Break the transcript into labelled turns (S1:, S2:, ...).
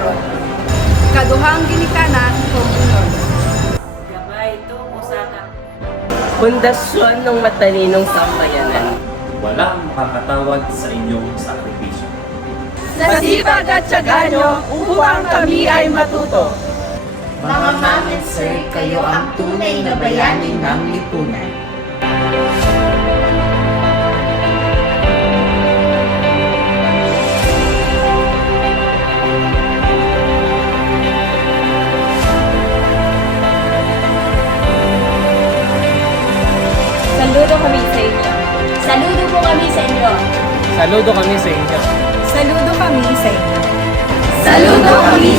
S1: Panginoon. Kaduhang ginikanan, ko Panginoon. Gabay ito, Osaka. Pundasyon ng matalinong sambayanan.
S2: Walang makakatawag sa inyong sakripisyo.
S3: Sa sipag at tiyaga nyo, upang kami ay matuto.
S4: Mga ma'am sir, kayo ang tunay na bayani ng lipunan.
S5: Saludo kami sa inyo.
S6: Saludo po kami sa inyo.
S1: Saludo kami sa inyo.
S5: Saludo kami sa inyo.
S3: Saludo kami